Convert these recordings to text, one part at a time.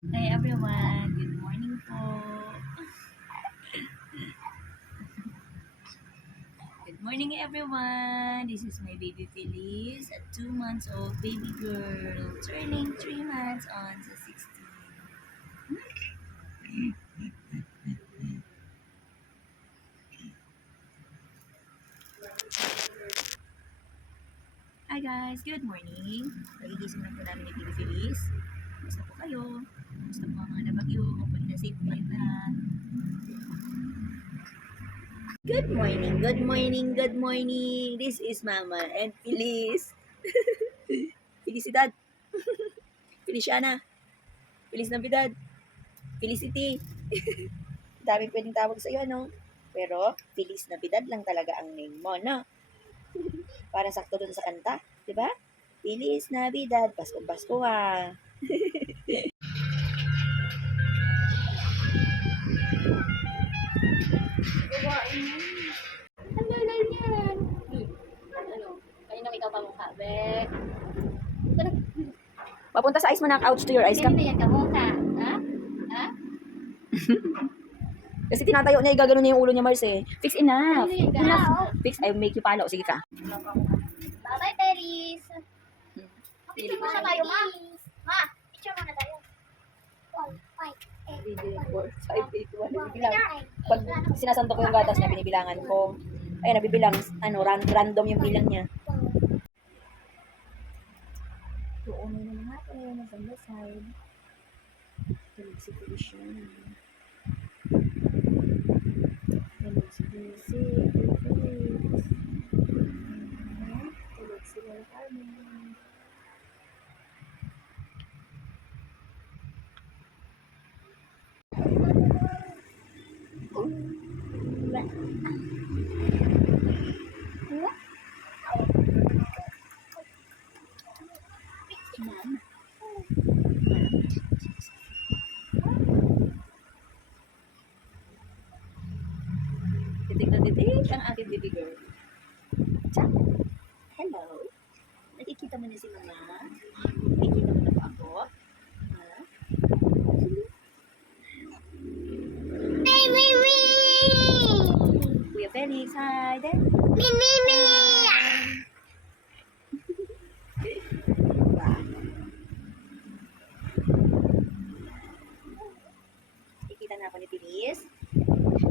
Hi everyone, good morning po. Good morning everyone. This is my baby Feliz, a 2 months old baby girl, turning 3 months on the 16th. Hi guys, good morning. Pagigising na po namin ni baby Feliz. Kumusta po kayo? Kumusta po ang mga nabagyo? Hopefully na safe po kayo lahat. Good morning, good morning, good morning. This is Mama and Feliz. Felicidad. Feliciana. Feliz Navidad. Felicity. Dami pwedeng tawag sa iyo, no? Pero, Feliz Navidad lang talaga ang name mo, no? Para sakto dun sa kanta, di ba? Feliz Navidad, Paskong Pasko ha. Gawain mo. Ang lalay yan. Ano? Kanina kita pa mukha, be. Papunta sa ice mo na, ouch to your eyes ka. Kanina yan ka mukha. Ha? Ha? Kasi tinatayo niya, igagano niya yung ulo niya, Mars eh. Fix enough. Kanina yan ka. Enough. Fix, I make you follow. Sige ka. Bye-bye, Teris. Picture muna tayo, ma. Ma, picture muna tayo. 1, 5, 5, 8, 1, bibilang. Pag sinasanto ko yung gatas niya, binibilangan ko. Ay, nabibilang, random yung bilang niya. Doon na natin, on the side. Tulog si Felician. Tulog si Lucy. Tulog si Lord Carmen. Titik na titik ang aking baby girl. Tsa. Hello. Nakikita mo na si Mama? Nakikita mo na ba ako? Ha? Kuya Felix, hi there. Nakikita na ako ni Feliz.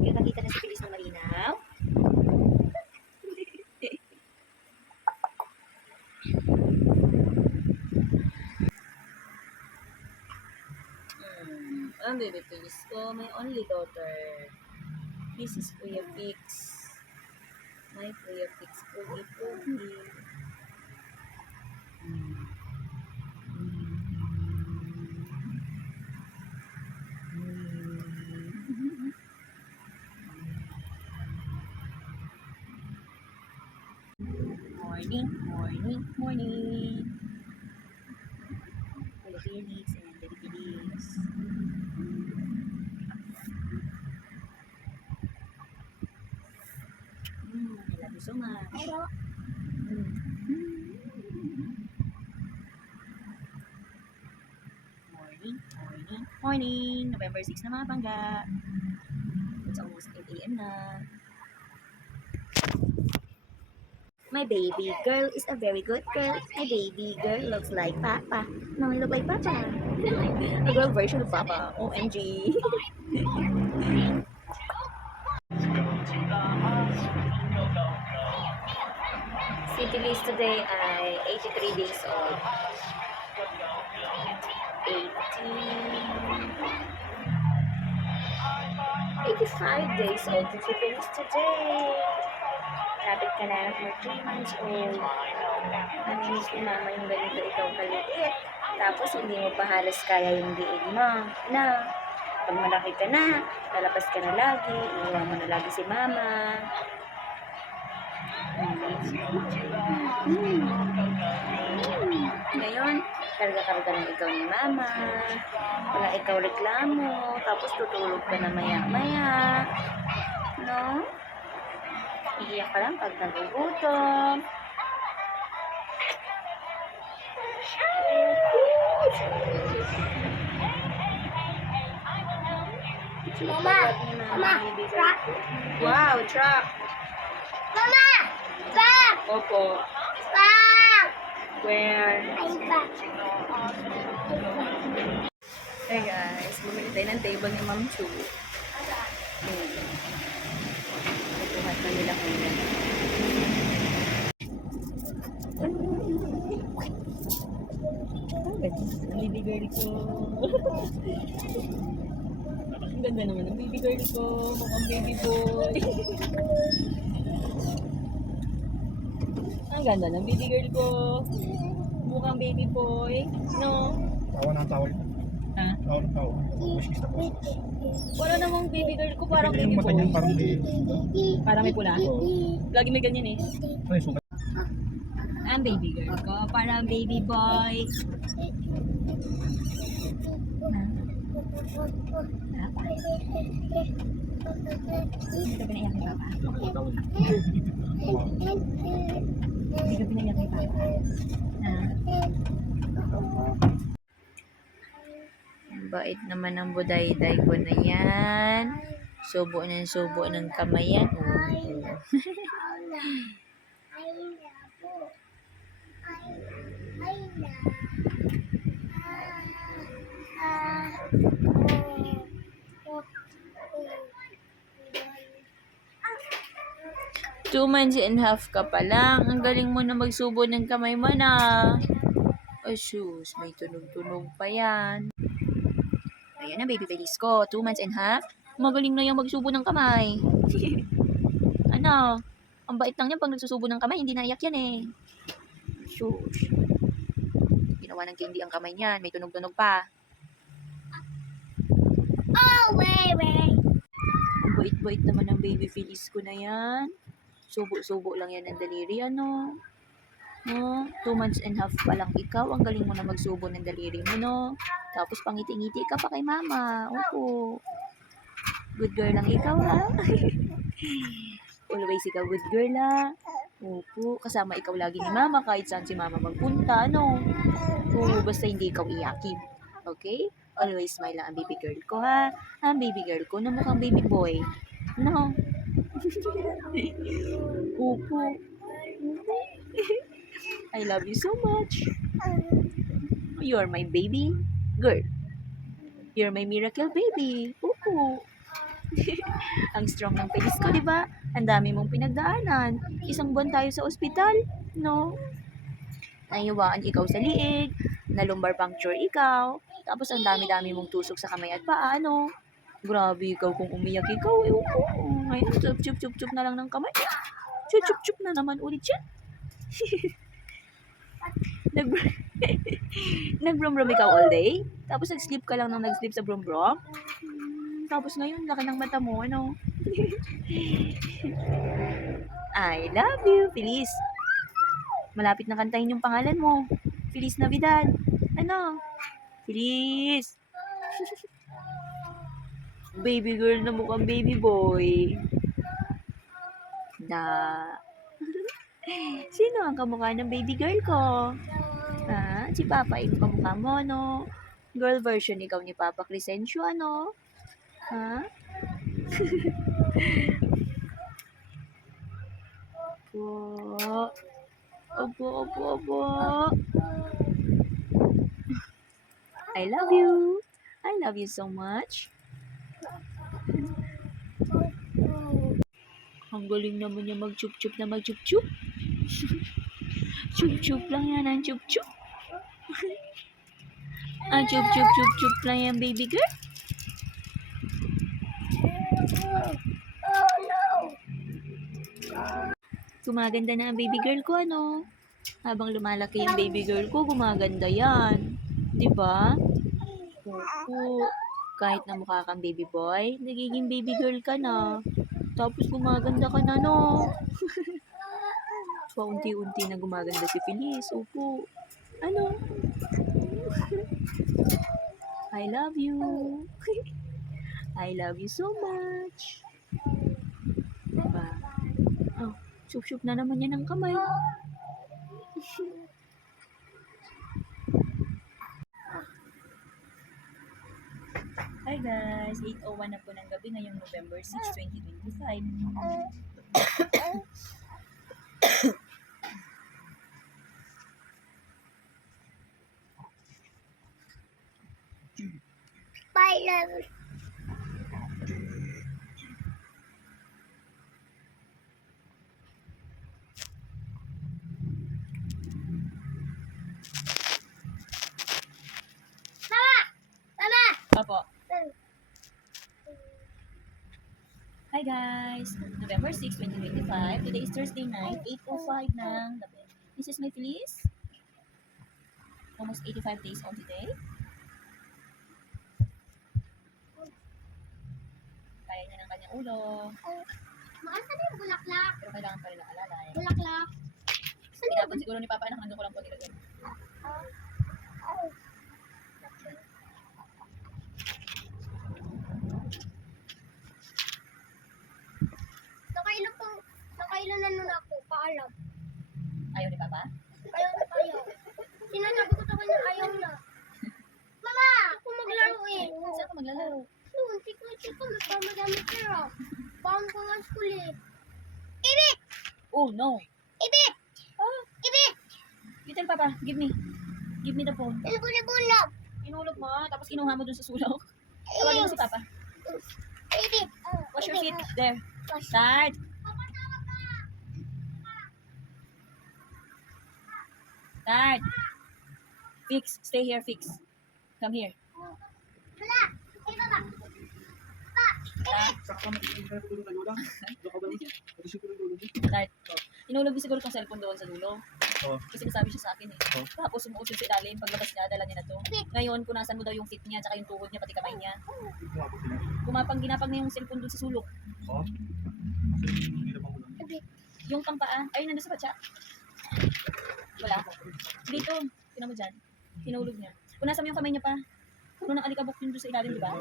Nakikita na si Feliz ng malinaw. Ang baby Feliz ko, my only daughter. This is Kuya Fix. My Kuya Fix, Pogi. Morning. Kuya Felix and baby Felix. I love you so much. Morning. November 6 na mga bangga. It's almost 8 a.m. na. My baby girl is a very good girl. My baby girl looks like Papa. No, I look like Papa. A girl version of Papa. OMG. Si Feliz today ay 83 days old. 85 days old si Feliz today. Lapit ka na for 3 months old. Naminis ni Mama yung ganito ikaw kaliit. Tapos hindi mo pa halos kaya yung diig mo. Na, pag malaki ka na, lalabas ka na lagi, iiwan mo na lagi si Mama. Ngayon, karga-karga ng ikaw ni Mama. Wala ikaw reklamo. Tapos tutulog ka na maya-maya. No? Iiyak ka lang pag nagugutom. Mama! Mama! Baby girl. Truck! Wow, truck. Mama! Truck! Opo. Truck! Where? Ay, ba? Hey guys, bumili tayo ng table ni Ma'am Chu. Tutuhat na nila ngayon. Ang baby girl ko. Ang ganda naman ng baby girl ko. Mukhang baby boy. Ang ganda ng baby girl ko. Mukhang baby boy. No? Tawa ng tawa. Ha? Tawa ng tawa. Machista po. Wala namang baby girl ko. Parang Yung baby mata niya boy. parang may... Parang may pula. Lagi may ganyan eh. Ay, sugat. Ang baby girl ko. Parang baby boy. Papa? Hindi ka pinaiyak ni Papa? Hindi ka pinaiyak ni Papa? Ha? Ang bait naman ng budayday ko na yan. Subo ng kamay yan. Two months and half ka pa lang. Ang galing mo na magsubo ng kamay mo na. Oh, sus. May tunog-tunog pa yan. Ayan na, baby Feliz ko. 2 months and half. Magaling na yung magsubo ng kamay. Ano? Ang bait lang niya pag nagsusubo ng kamay. Hindi naiyak yan eh. Sus. Ginawa ng candy ang kamay niyan. May tunog-tunog pa. Oh, wait. Ang bait-bait naman ng baby Feliz ko na yan. Subo-subo lang yan ng daliri, ano? No? 2 months and half pa lang ikaw. Ang galing mo na magsubo ng daliri mo, no? Tapos pangiti-ngiti ka pa kay mama. Opo. Good girl lang ikaw, ha? Always ikaw good girl, ha? Opo. Kasama ikaw lagi ni mama kahit saan si mama magpunta, no? Oo, basta hindi ikaw iyakin. Okay? Always smile lang ang baby girl ko, ha? Ang baby girl ko na mukhang baby boy. No? Opo. I love you so much. You're my baby girl. You're my miracle baby. Opo. Ang strong ng Feliz ko, di ba? Ang dami mong pinagdaanan. 1 buwan tayo sa ospital, no? Naiwaan ikaw sa liig, na lumbar puncture ikaw, tapos ang dami-dami mong tusok sa kamay at paa, no? Grabe ikaw kung umiyak ikaw, eh. Opo. Ngayon, chup-chup-chup na lang ng kamay. Chup-chup-chup na naman ulit siya. Nag-brom-brom ikaw all day? Tapos nag-sleep ka lang nang nag-sleep sa brom-brom? Tapos ngayon, laki ng mata mo, ano? I love you, Feliz. Malapit na kantahin yung pangalan mo. Feliz Navidad. Ano? Feliz. Baby girl na mukhang baby boy. Na. Sino ang kamukha ng baby girl ko? Ha? Si Papa yung kamukha mo, no? Girl version ikaw ni Papa Crescencio, ano? Ha? Opo. I love you. I love you so much. Ang galing naman niya mag-chup-chup na mag-chup-chup. Chup-chup lang yan ang chup-chup. Ang chup-chup lang yan, baby girl. Gumaganda na ang baby girl ko, ano? Habang lumalaki yung baby girl ko, gumaganda yan. Diba? Opo. Kahit na mukha kang baby boy, nagiging baby girl ka na. Tapos gumaganda ka na, no? Paunti-unti na gumaganda si Feliz. Opo. Ano? I love you. I love you so much. Diba? Oh, syup-syup na naman yan ng kamay. Hi guys, 8:01 na po ng gabi ngayong November 6, 2025. Bye, love. Mama! Opo. Hi guys, November 6, 2025. Today is Thursday night, 8:05 ng gabi. This is my Feliz. Almost 85 days old today. Kaya niya ng kanyang ulo, Maasan yung bulaklak? pero kailangan pa rin ng alalay. Bulaklak. Tinapon siguro ni Papa anak, nandun ko lang po nilagyan. Nakailan na nun ako, paalam. Ayaw ni Papa? Ayaw na tayo. Sinasabi ko sa kanya, ayaw na. Mama, ako maglaro eh. Saan ka maglalaro? Yun, chika, magpamadami pera. Baon ko nga school eh. Ibit! Oh no! Ibit! Ah, Ibit! you tell Papa, give me. Give me the phone. Bulab-bulab. Inulog mo, tapos kinuha mo dun sa sulok. Tawagin mo si Papa. Ibit! Wash your feet. There. Start. Start. Fix. Stay here, fix. Come here. Wala! Ay, baba! Start. Saka ka magiging na tulong na lola. Doon ka ba niya? Pati siya tulong lola niya. Start. Inulog niya siguro tong cellphone doon sa dulo. Oo. Kasi nasabi siya sa akin eh. Oh. Tapos sumuusog sa ilalim. Paglabas niya, dala niya na to. Ngayon, punasan mo daw yung feet niya, tsaka yung tuhod niya, pati kamay niya. Gumapos sila. Ginapang niya yung cellphone doon sa sulok. Oo. Kasi hindi naman ko lang. Yung pangpaa, ay, nandun sa batya. Wala. Dito, tinan mo dyan. Hinulog niya. Punasan mo yung kamay niya pa. Puno ng alikabok yun doon sa ilalim, di ba?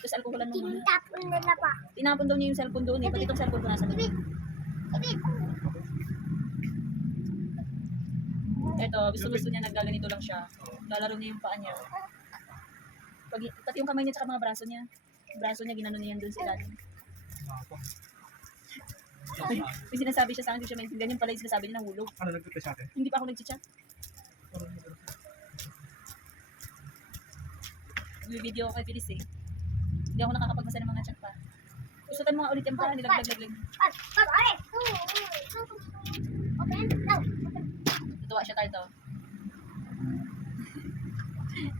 Tapos alkoholan mo muna. Tinitapon nila pa. Tinapon daw niya yung cellphone doon eh. Pati itong cellphone punasan mo. Ibit! Ibit! Eto, gusto niya naggaganito lang siya. Lalaro niya yung paa niya. Pati yung kamay niya tsaka mga braso niya. Braso niya, ginano niya yan doon sa ilalim. May sinasabi siya sa akin, hindi siya maintindihan. Yung pala yung sinasabi niya ng hulog. Ano nagtutay sa atin? Hindi pa ako nag-chat. Video ako kay Feliz eh. Hindi ako nakakapagbasa ng mga chat pa. Usutan mo nga ulit yung pa, nilaglag. Pare! Open? No! Tuwa siya tayo to.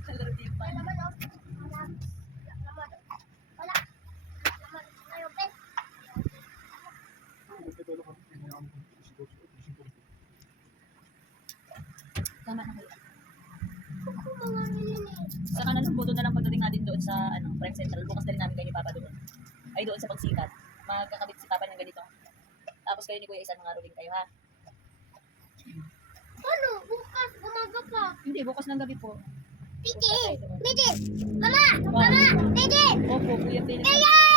Kalaro din pa. Wala naman, oh. Wala. Wala naman. Wala. Wala naman. Ay, open. Tama na kayo. Ako mga nilinis. Sa kanan ng buto na lang pagdating natin doon sa Prime Central. Bukas na rin namin kayo ni Papa doon. Ay doon sa pagsikat. Magkakabit si Papa ng ganito. Tapos kayo ni Kuya Isan mga ruling kayo ha. Ano? Bukas, umaga pa. Hindi, bukas ng gabi po. Pidin! Pidin! Mama! Mama! Pidin! Opo, Kuya Felix. Kaya!